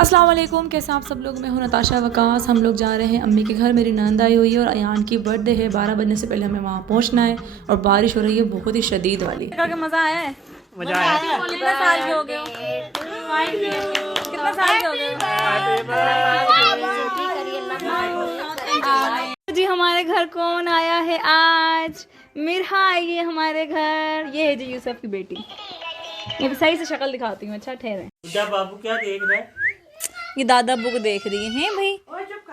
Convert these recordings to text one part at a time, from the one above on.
अस्सलाम वालेकुम, कैसे आप सब लोग। मैं हूं नताशा वकास। हम लोग जा रहे हैं अम्मी के घर। मेरी नंद आई हुई है और अयान की बर्थडे है। 12 बजने से पहले हमें वहां पहुंचना है और बारिश हो रही है बहुत ही शदीद वाली। मज़ा आया है? मज़ा आया। कितना साल के हो गए? कितना साल के हो गए जी? हमारे घर कौन आया है आज? मिरहा आई है हमारे घर। ये है जी यूसुफ की बेटी। ये सही से शक्ल दिखाती हूँ। अच्छा ठहरे। बाबू क्या देख रहा है? ये दादा अब्बू को देख रही हैं भाई।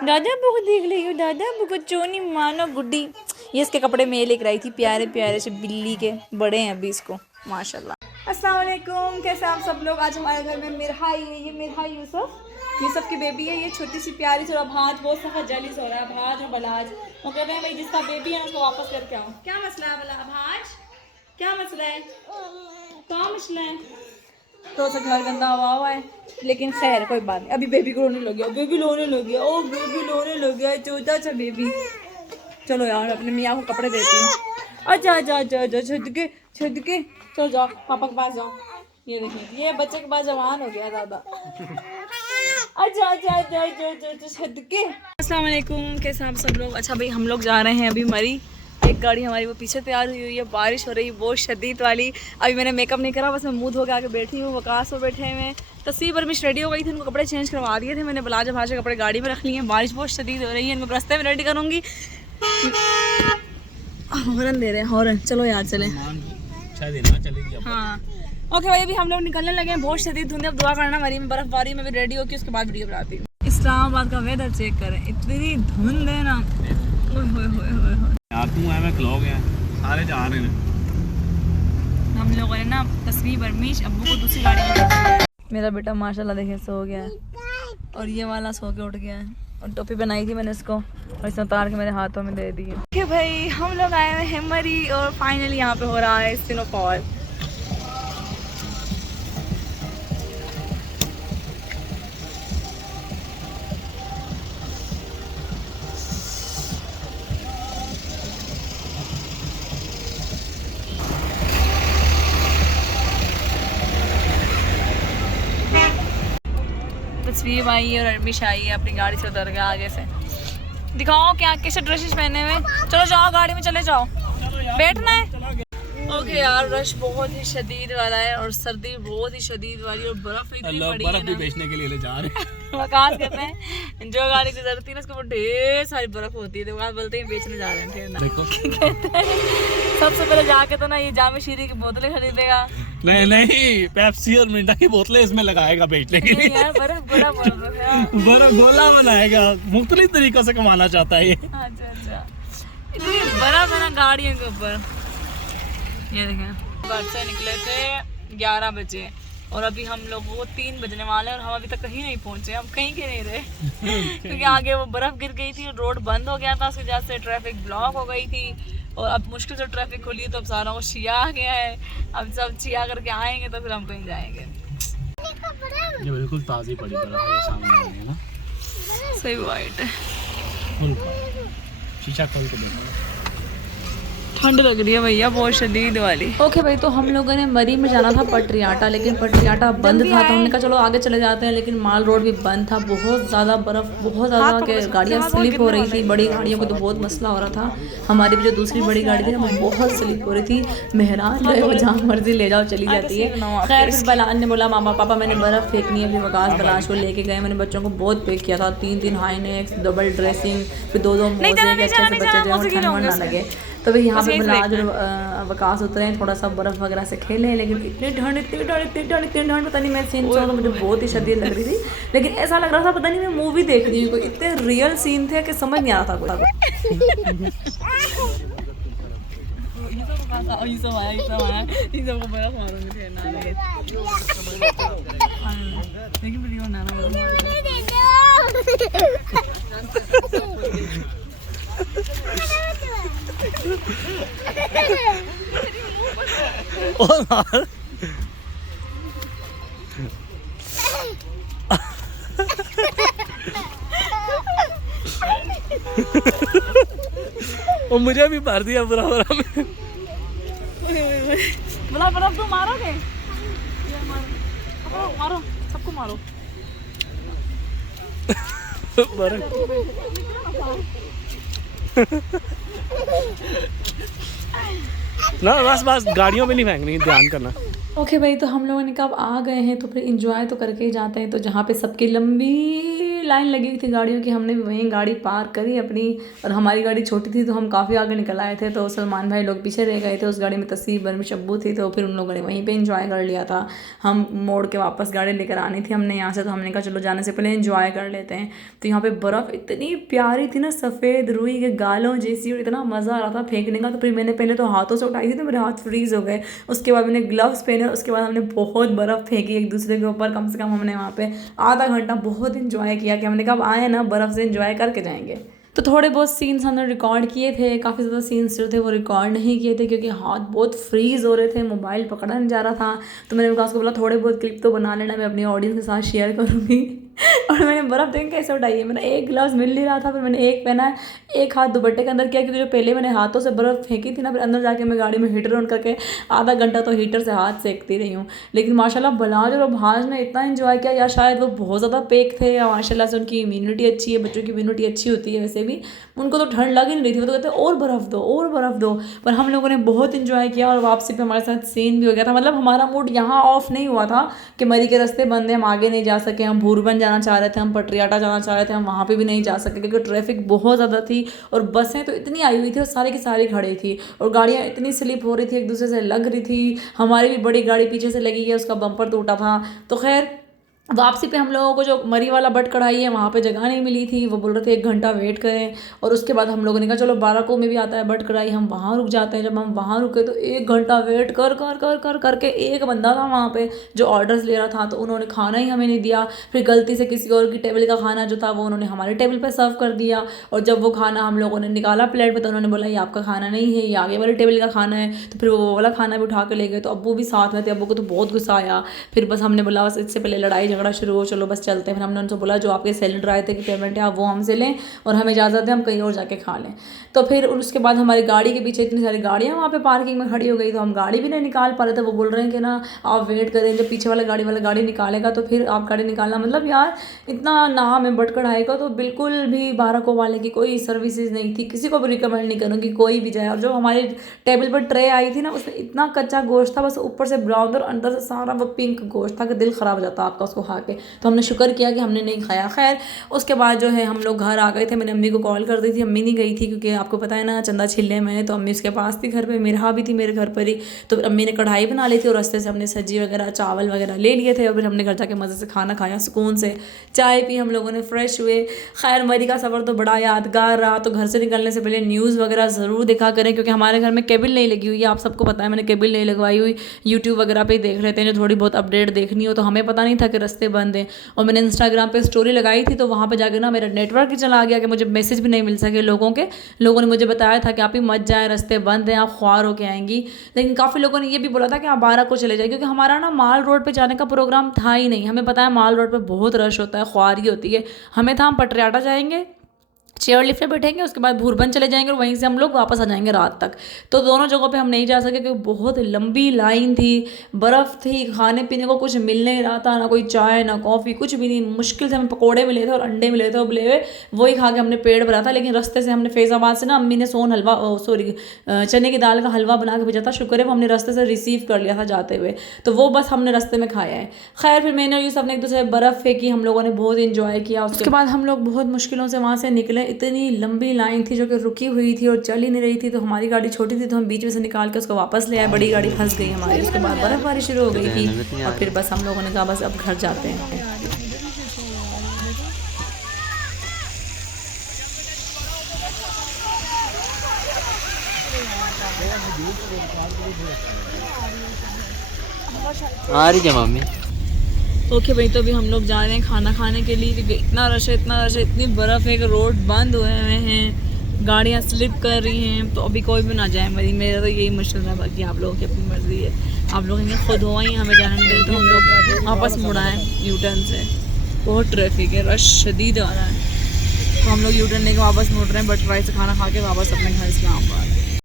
दादा अब्बू को देख रही हो? दादा अब्बू को चोनी मानो गुड्डी। ये इसके कपड़े मैं लेकर आई थी, प्यारे प्यारे से बिल्ली के। बड़े हैं अभी इसको माशाल्लाह। अस्सलाम वालेकुम, कैसे आप सब लोग। आज हमारे घर में मिरहा आई है। ये मिरहा यूसुफ की बेबी है। ये छोटी सी प्यारी सी। और अभाज बहुत सफा जलीस हो रहा है। अभाज और बलाज वो कहते हैं भाई जिसका बेबी है उसको वापस करके आओ। क्या मसला है बला अभाज? क्या मसला है? क्या मसला है? तो से घर गंदा हुआ है, लेकिन खैर कोई बात नहीं। अभी बेबी को रोने लग गया। बेबी रोने लग गया। ओ बेबी रोने लग गया। छोटा सा बेबी। चलो यार अपने मियाँ को कपड़े देती हूँ। अच्छा अच्छा अच्छा अच्छा छुद के चलो जाओ पापा के पास जाओ। ये देखिए ये बच्चे के पास जवान हो गया दादा। अच्छा अच्छा अच्छा अच्छा अच्छा छुद के। अस्सलाम वालेकुम, कैसे आप सब लोग। अच्छा भाई हम लोग जा रहे हैं अभी मरी। एक गाड़ी हमारी वो पीछे तैयार हुई है। बारिश हो रही है बहुत शदीद वाली। अभी मैंने मेकअप नहीं करा, बस मैं मुंह धो के आके बैठी हूँ। वकास पर बैठे हुए। तस्वीर पर मिश रेडी हो गई थी, उनको कपड़े चेंज करवा दिए थे मैंने। बलाजा भाजा कपड़े गाड़ी में रख लिए हैं। बारिश बहुत शदीद हो रही है, इनको रास्ते में रेडी करूँगी। हॉर्न दे रहे हैं हॉर्न। चलो यार चले। हाँ ओके भाई, अभी हम लोग निकलने लगे हैं। बहुत शदीद धुंध। अब दुआ करना मरी में बर्फबारी में भी रेडी होकर उसके बाद वीडियो बनाती हूँ। इस्लामाबाद का वेदर चेक करें, इतनी धुंध है ना। सारे जा रहे हैं। हम लोगों ने ना तस्वीर बरमीश अब्बू को दूसरी गाड़ी में बैठा दिया है। मेरा बेटा माशाल्लाह देखे सो गया है और ये वाला सो के उठ गया है। और टोपी बनाई थी मैंने इसको और इसने उतार के मेरे हाथों में दे दी है। ओके भाई हम लोग आए हुए हैं मरी और फाइनली यहाँ पे हो रहा है स्नोफॉल। तस्वीर आई है और अरमिश आई है अपनी गाड़ी से उतर के आगे से। दिखाओ क्या कैसे ड्रेसेस पहने हुए। चलो जाओ गाड़ी में चले जाओ, बैठना है। ओके यार रश बहुत ही शदीद वाला है और सर्दी बहुत ही शदीद वाली और बर्फ इतनी पड़ी है ना। भी बेचने के लिए ले जा रहे हैं। वकास कहते हैं जो गाड़ी गुजरती है ना उसके ऊपर ढेर सारी बर्फ होती है, तो वकास बोलते हैं बेचने जा रहे हैं। फिर ना कहते हैं सबसे पहले जाके तो ना ये जामे शीरी की बोतलें खरीदेगा। नहीं पेप्सी और मिंटा की बोतलें इसमें लगाएगा बेचने के लिए। यार बर्फ गोला बर्फ गोला बनाएगा। मुख्तलिफ तरीकों से कमाना चाहता है ये। अच्छा इतनी बर्फ है ना गाड़ियों के ऊपर। ये देखें घर से निकले थे 11 बजे और अभी हम लोगों को 3 बजने वाले हैं और हम अभी तक कहीं नहीं पहुंचे। हम कहीं के नहीं रहे क्योंकि आगे वो बर्फ गिर गई थी, रोड बंद हो गया था, उस वजह से ट्रैफिक ब्लॉक हो गई थी और अब मुश्किल से ट्रैफिक खुली है। तो अब सारा वो शिया आ गया है। अब सब शिया करके आएंगे तो फिर हम कहीं जाएंगे। ये बिल्कुल ताज़ी पड़ी बर्फ है सामने है ना। सही वाइट है। शीशा खोल के देखो। ठंड लग रही है भैया बहुत शदीद वाली। ओके भाई तो हम लोगों ने मरी में जाना था पटरियाटा, लेकिन पटरियाटा बंद था तो हमने कहा चलो आगे चले जाते हैं। लेकिन माल रोड भी बंद था। बहुत ज़्यादा बर्फ़, बहुत ज़्यादा के गाड़ियाँ स्लिप हो रही थी। बड़ी गाड़ियों को तो बहुत मसला हो रहा था। हमारी भी जो दूसरी बड़ी गाड़ी थी ना वो बहुत स्लिप हो रही थी। मेहरान जो है वो जहाँ मर्जी ले जाओ चली जाती है। खैर फिर बलान ने बोला मामा पापा मैंने बर्फ़ फेंकनी है। फिर वकास बलाश को लेके गए। मैंने बच्चों को बहुत पैक किया था। 3 हाई नेक्स, डबल ड्रेसिंग, फिर 2 मोजे के अच्छे से बच्चे जो है ठंड ना लगे। तो भाई यहाँ पे बलाज और वकास उतरे हैं, थोड़ा सा बर्फ़ वगैरह से खेले। लेकिन इतनी ठंड पता नहीं मैं सीन तो मुझे बहुत ही शदीद लग रही थी। लेकिन ऐसा लग रहा था पता नहीं मैं मूवी देख रही हूँ। इतने रियल सीन थे कि समझ नहीं आ रहा था कोई। और मुझे भी मार दिया बुरा बुरा में। बोला बर्फ तो मारोगे? मारो सबको मारो। ना बस बस गाड़ियों में नहीं फेंकनी, ध्यान करना। ओके भाई, तो हम लोगों ने कब आ गए हैं तो फिर इंजॉय तो करके ही जाते हैं। तो जहाँ पे सबकी लंबी लाइन लगी हुई थी गाड़ियों की, हमने भी वहीं गाड़ी पार्क करी अपनी, और हमारी गाड़ी छोटी थी तो हम काफ़ी आगे निकल आए थे। तो सलमान भाई लोग पीछे रह गए थे, उस गाड़ी में तस्वीर बर्मी शब्बू थी, तो फिर उन लोगों ने वहीं पे इंजॉय कर लिया था। हम मोड़ के वापस गाड़ी लेकर आनी थी हमने यहाँ से, तो हमने कहा चलो जाने से पहले इंजॉय कर लेते हैं। तो यहाँ पे बर्फ़ इतनी प्यारी थी ना, सफ़ेद रुई के गालों जैसी, और इतना मज़ा आ रहा था फेंकने का। तो फिर मैंने पहले तो हाथों से उठाई थी तो मेरे हाथ फ्रीज़ हो गए, उसके बाद मैंने ग्लव्स पहने, उसके बाद हमने बहुत बर्फ़ फेंकी एक दूसरे के ऊपर। कम से कम हमने वहाँ पे आधा घंटा बहुत इंजॉय किया कि हमने कब आए ना बर्फ़ से इंजॉय करके जाएंगे। तो थोड़े बहुत सीन्स हमने रिकॉर्ड किए थे, काफ़ी ज़्यादा सीन्स जो थे वो रिकॉर्ड नहीं किए थे क्योंकि हाथ बहुत फ्रीज़ हो रहे थे, मोबाइल पकड़ा नहीं जा रहा था। तो मैंने विकास को बोला थोड़े बहुत क्लिप तो बना लेना, मैं अपनी ऑडियंस के साथ शेयर करूँगी। और मैंने बर्फ़ देख कैसे उठाई है, मैंने एक ग्लव्स मिल नहीं रहा था, फिर मैंने एक पहना है, एक हाथ दुपट्टे के अंदर किया, क्योंकि जो पहले मैंने हाथों से बर्फ़ फेंकी थी ना, फिर अंदर जाके मैं गाड़ी में हीटर ऑन करके आधा घंटा तो हीटर से हाथ सेकती रही हूँ। लेकिन माशाल्लाह बलाज और भाज ने इतना इन्जॉय किया, या शायद वो बहुत ज़्यादा पेक थे, या माशाल्लाह से उनकी इम्यूनिटी अच्छी है, बच्चों की इम्यूनिटी अच्छी होती है वैसे भी, उनको तो ठंड लग ही नहीं रही थी, वो तो कहते और बर्फ़ दो और बर्फ़ दो। पर हम लोगों ने बहुत इन्जॉय किया, और वापसी पे हमारे साथ सीन भी हो गया था। मतलब हमारा मूड यहाँ ऑफ नहीं हुआ था कि मरी के रास्ते बंद है, हम आगे नहीं जा सके, हम भूरबन जाना चाह रहे थे, हम पटरियाटा जाना चाह रहे थे, हम वहाँ पे भी नहीं जा सके क्योंकि ट्रैफिक बहुत ज़्यादा थी, और बसें तो इतनी आई हुई थी और सारी की सारी खड़ी थी, और गाड़ियाँ इतनी स्लिप हो रही थी, एक दूसरे से लग रही थी। हमारी भी बड़ी गाड़ी पीछे से लगी है, उसका बम्पर टूटा था। तो खैर वापसी पे हम लोगों को जो मरी वाला बट कढ़ाई है वहाँ पे जगह नहीं मिली थी, वो बोल रहे थे 1 घंटा वेट करें, और उसके बाद हम लोगों ने कहा चलो बाराको में भी आता है बट कढ़ाई, हम वहाँ रुक जाते हैं। जब हम वहाँ रुके तो 1 घंटा वेट कर कर कर कर करके एक बंदा था वहाँ पे जो ऑर्डर्स ले रहा था, तो उन्होंने खाना ही हमें नहीं दिया। फिर गलती से किसी और की टेबल का खाना जो था वो उन्होंने हमारे टेबल पर सर्व कर दिया, और जब वो खाना हम लोगों ने निकाला प्लेट पर तो उन्होंने बोला ये आपका खाना नहीं है, ये आगे वाले टेबल का खाना है। तो फिर वो वाला खाना भी उठा के ले गए, तो अब्बू भी साथ में थे, अब्बू को तो बहुत गुस्सा आया। फिर बस हमने बोला बस इससे पहले लड़ाई झगड़ा शुरू हो, चलो चलते हैं। फिर हमने उनसे बोला जो आपके सिलेंडर आए थे कि पेमेंट है आप वो हमसे लें, और हमें इजाज़त है हम कहीं और जाके खा लें। तो फिर उसके बाद हमारी गाड़ी के पीछे इतनी सारी गाड़ियाँ वहाँ पे पार्किंग में खड़ी हो गई, तो हम गाड़ी भी नहीं निकाल पा रहे थे। वो बोल रहे हैं कि ना आप वेट करें, जब पीछे वाला गाड़ी निकालेगा तो फिर आप गाड़ी निकालना। मतलब यार इतना नाम है बट कढ़ाई का, तो बिल्कुल भी बाराको वाले की कोई सर्विसेज नहीं थी, किसी को भी रिकमेंड नहीं करूँगी कोई भी जाए। और जो हमारी टेबल पर ट्रे आई थी ना, उसमें इतना कच्चा गोश्त था, बस ऊपर से ब्राउन और अंदर से सारा वो पिंक गोश्त था कि दिल ख़राब हो जाता आपका उसको खा के। तो हमने शुक्र किया कि हमने नहीं खाया। खैर उसके बाद जो है हम लोग घर आ गए थे, मैंने अम्मी को कॉल कर दी थी, अम्मी नहीं गई थी क्योंकि आपको पता है ना चंदा छिल्ले में, तो अम्मी उसके पास थी घर पे, मेरा भी थी मेरे घर पर ही। तो अम्मी ने कढ़ाई बना ली थी, और रास्ते से हमने सब्जी वगैरह चावल वगैरह ले लिए थे, और फिर हमने घर जाके मज़े से खाना खाया, सुकून से चाय पी, हम लोगों ने फ्रेश हुए। खैर मरी का सफ़र तो बड़ा यादगार रहा। तो घर से निकलने से पहले न्यूज़ वगैरह ज़रूर देखा करें, क्योंकि हमारे घर में केबल नहीं लगी हुई है, आप सबको पता है मैंने केबल नहीं लगवाई हुई। यूट्यूब वगैरह पे देख लेते हैं जो थोड़ी बहुत अपडेट देखनी हो, तो हमें पता नहीं था कि रास्ते बंद हैं। और मैंने इंस्टाग्राम पे स्टोरी लगाई थी, तो वहाँ पे जाके ना मेरा नेटवर्क ही चला गया कि मुझे मैसेज भी नहीं मिल सके लोगों ने मुझे बताया था कि आप ही मत जाएं, रास्ते बंद हैं, आप ख्वार होके आएंगी। लेकिन काफ़ी लोगों ने ये भी बोला था कि आप 12 को चले जाए, क्योंकि हमारा ना माल रोड पे जाने का प्रोग्राम था ही नहीं। हमें पता है माल रोड पे बहुत रश होता है, ख्वारी होती है। हमें था हम पटरियाटा जाएंगे, चेयर लिफ्ट पे बैठेंगे, उसके बाद भूरबन चले जाएंगे, और वहीं से हम लोग वापस आ जाएंगे रात तक। तो दोनों जगहों पे हम नहीं जा सके क्योंकि बहुत लंबी लाइन थी, बर्फ़ थी, खाने पीने को कुछ मिल नहीं रहा था, ना कोई चाय ना कॉफ़ी, कुछ भी नहीं। मुश्किल से हमें पकोड़े मिले थे और अंडे मिले थे उबले हुए, वही खा के हमने पेट भरा था। लेकिन रास्ते से हमने फैज़ाबाद से ना अम्मी ने चने की दाल का हलवा बना के भेजा था, शुक्र है वो हमने रास्ते से रिसीव कर लिया था जाते हुए, तो वो बस हमने रास्ते में खाया है। खैर फिर मैंने यूसुफ ने एक दूसरे बर्फ़ फेंकी, हम लोगों ने बहुत इंजॉय किया। उसके बाद हम लोग बहुत मुश्किलों से वहाँ से निकले, इतनी लंबी लाइन थी जो कि रुकी हुई थी और चल ही नहीं रही थी। तो हमारी गाड़ी छोटी थी तो हम बीच में से निकाल के उसको वापस ले आए, बड़ी गाड़ी फंस गई हमारी। उसके बाद बर्फ़बारी शुरू हो गई थी, और फिर बस हम लोगों ने कहा बस अब घर जाते हैं। आ रही जमा में ओके भाई, तो अभी हम लोग जा रहे हैं खाना खाने के लिए, क्योंकि इतना रश है, इतनी बर्फ़ है कि रोड बंद हुए हुए हैं, गाड़ियाँ स्लिप कर रही हैं। तो अभी कोई भी ना जाए मरी, मेरा तो यही मशवरा है, बाकी आप लोगों की अपनी मर्ज़ी है। आप लोग इन्हें खुद हुआ ही हमें जाने दे, तो हम लोग वापस मुड़ाएँ यू टर्न से। बहुत ट्रैफिक है, रश शदीद आ रहा है, तो हम लोग यू टर्न लेके वापस मुड़ रहे हैं, बट राइस से खाना खा के वापस अपने घर से आऊँगा।